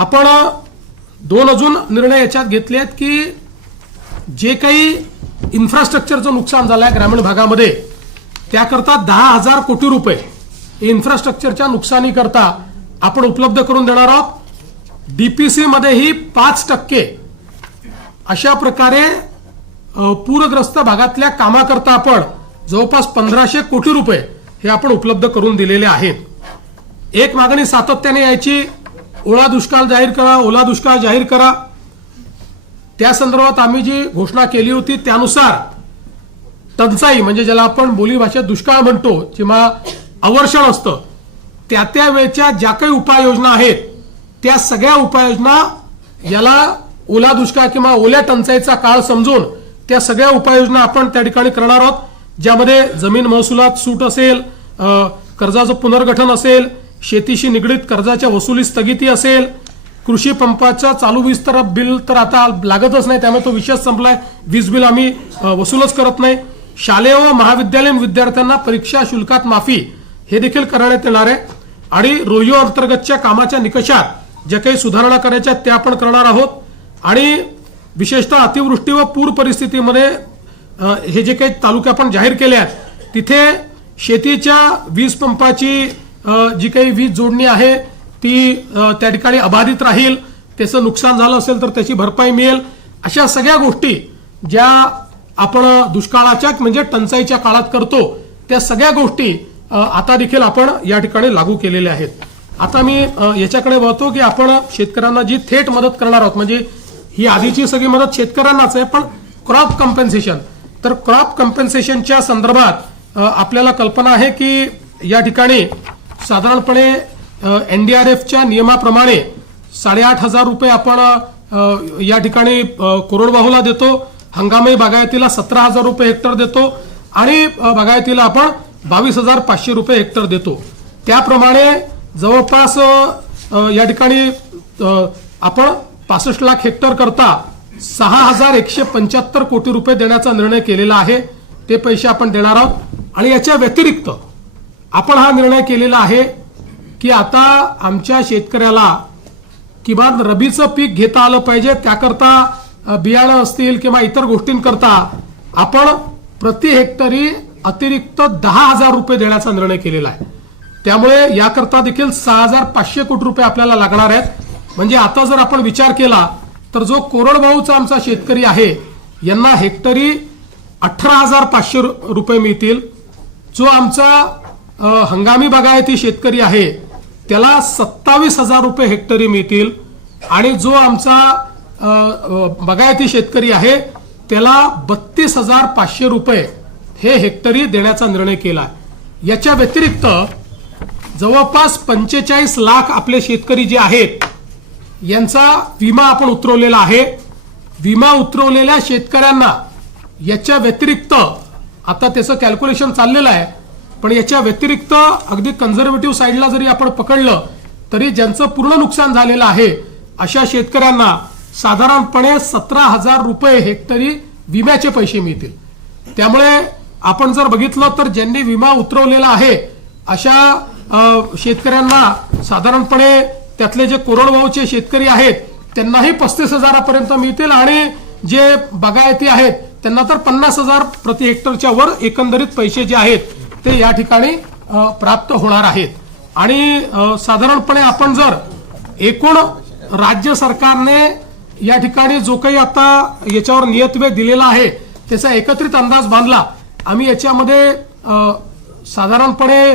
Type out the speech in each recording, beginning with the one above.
आपण दोन अजून निर्णय याच्यात घेतले आहेत की जे काही इन्फ्रास्ट्रक्चरचं नुकसान झालंय ग्रामीण भागामध्ये त्याकरता 10,000 कोटी रुपये इन्फ्रास्ट्रक्चरच्या नुकसानीकरता आपण उपलब्ध करून देणार आहोत. डीपीसी मध्येही 5% अशा प्रकारे पूरग्रस्त भागातल्या कामाकरता आपण जवळपास 1,500 कोटी रुपये हे आपण उपलब्ध करून दिलेले आहेत. एक मागणी सातत्याने यायची, ओला दुष्काळ जाहीर करा, ओला दुष्काळ जाहीर करा. त्या संदर्भात आम्ही जी घोषणा केली होती त्यानुसार टंचाई म्हणजे ज्याला आपण बोली भाषेत दुष्काळ म्हणतो किंवा अवर्षण असतं त्या वेळच्या ज्या काही उपाययोजना आहेत त्या सगळ्या उपाययोजना याला ओला दुष्काळ किंवा ओल्या टंचाईचा काळ समजून त्या सगळ्या उपाययोजना आपण त्या ठिकाणी करणार आहोत, ज्यामध्ये जमीन महसुलात सूट असेल, कर्जाचं पुनर्गठन असेल, शेतीशी निगडीत कर्जाच्या वसुली स्थगिती असेल, कृषी पंपाचा चालू वीज तर बिल तर आता लागतच नाही त्यामुळे तो विषय संपलाय, वीज बिल आम्ही वसूलच करत नाही. शालेय व महाविद्यालयीन विद्यार्थ्यांना परीक्षा शुल्कात माफी हे देखील करण्यात येणार आहे आणि रोयो अंतर्गतच्या कामाच्या निकषात ज्या काही सुधारणा करायच्या त्या आपण करणार आहोत. आणि विशेषतः अतिवृष्टी व पूर परिस्थितीमध्ये हे जे काही तालुके आपण जाहीर केले आहेत तिथे शेतीच्या वीज पंपाची जी काही वीज जोडणी आहे ती त्या ठिकाणी अबाधित राहील, त्याचं नुकसान झालं असेल तर त्याची भरपाई मिळेल. अशा सगळ्या गोष्टी ज्या आपण दुष्काळाच्या म्हणजे टंचाईच्या काळात करतो त्या सगळ्या गोष्टी आता देखील आपण या ठिकाणी लागू केलेल्या आहेत. आता मी याच्याकडे बघतो की आपण शेतकऱ्यांना जी थेट मदत करणार आहोत, म्हणजे ही आधीची सगळी मदत शेतकऱ्यांनाच आहे, पण क्रॉप कम्पेन्सेशन, तर क्रॉप कम्पेन्सेशनच्या संदर्भात आपल्याला कल्पना आहे की या ठिकाणी साधारणपणे एनडीआरएफच्या नियमाप्रमाणे 8,500 रुपये आपण या ठिकाणी कोरडवाहूला देतो, हंगामी बागायतीला 17,000 रुपये हेक्टर देतो आणि बागायतीला आपण 22,500 रुपये हेक्टर देतो. त्याप्रमाणे जवळपास या ठिकाणी आपण 65 लाख हेक्टर करता 6,175 कोटी रुपये देण्याचा निर्णय केलेला आहे. ते पैसे आपण देणार आहोत. आणि याच्या व्यतिरिक्त आपण हा निर्णय केलेला आहे की आता आमच्या शेतकऱ्याला किमान रबीचं पीक घेता आलं पाहिजे, त्याकरता बियाणं असतील किंवा इतर गोष्टींकरता आपण प्रति हेक्टरी अतिरिक्त 10,000 रुपये देण्याचा निर्णय केलेला आहे. त्यामुळे याकरता देखील 6,500 कोटी रुपये आपल्याला लागणार आहेत. म्हणजे आता जर आपण विचार केला तर जो कोरडवाहूचा आमचा शेतकरी आहे यांना हेक्टरी 18,500 रुपये मिळतील. जो आमचा हंगामी बागायती शेतकरी आहे त्याला 27,000 रुपये हेक्टरी मिळतील आणि जो आमचा बागायती शेतकरी आहे त्याला 32,500 रुपये हे हेक्टरी देण्याचा निर्णय केला. याच्या व्यतिरिक्त जवळपास 45 लाख आपले शेतकरी जे आहेत यांचा विमा आपण उतरवलेला आहे. विमा उतरवलेल्या शेतकऱ्यांना याच्या व्यतिरिक्त आता त्याचं कॅल्क्युलेशन चाललेलं आहे, पण याच्या व्यतिरिक्त अगदी कन्झर्वेटिव्ह साईडला जरी आपण पकडलं तरी ज्यांचं पूर्ण नुकसान झालेलं आहे अशा शेतकऱ्यांना साधारणपणे 17,000 रुपये हेक्टरी विम्याचे पैसे मिळतील. त्यामुळे आपण जर बघितलं तर ज्यांनी विमा उतरवलेला आहे अशा शेतकऱ्यांना साधारणपणे त्यातले जे कोरडवाहूचे शेतकरी आहेत त्यांनाही 35,000 पर्यंत मिळतील आणि जे बागायती आहेत त्यांना तर 50,000 प्रति हेक्टरच्या वर एकंदरीत पैसे जे आहेत ते या ठिकाणी प्राप्त होणार आहेत. आणि साधारणपणे आपण जर एकूण राज्य सरकारने या ठिकाणी जो काही आता याच्यावर नियतव्यय दिलेला आहे त्याचा एकत्रित अंदाज बांधला. आम्ही याच्यामध्ये साधारणपणे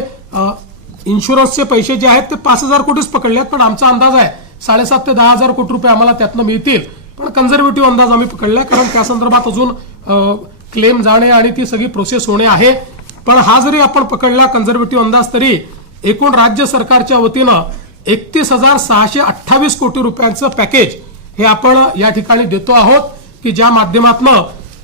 इन्शुरन्सचे पैसे जे आहेत ते 5,000 कोटीच पकडले आहेत, पण आमचा अंदाज आहे 7,500 ते 10,000 कोटी रुपये आम्हाला त्यातनं मिळतील. पण कन्झर्वेटिव्ह अंदाज आम्ही पकडला कारण त्या संदर्भात अजून क्लेम जाणे आणि ती सगळी प्रोसेस होणे आहे. पण हा जरी आपण पकडला कन्झर्वेटिव्ह अंदाज तरी एकूण राज्य सरकारच्या वतीनं 31,628 कोटी रुपयांचं पॅकेज हे आपण या ठिकाणी देतो आहोत की ज्या माध्यमातून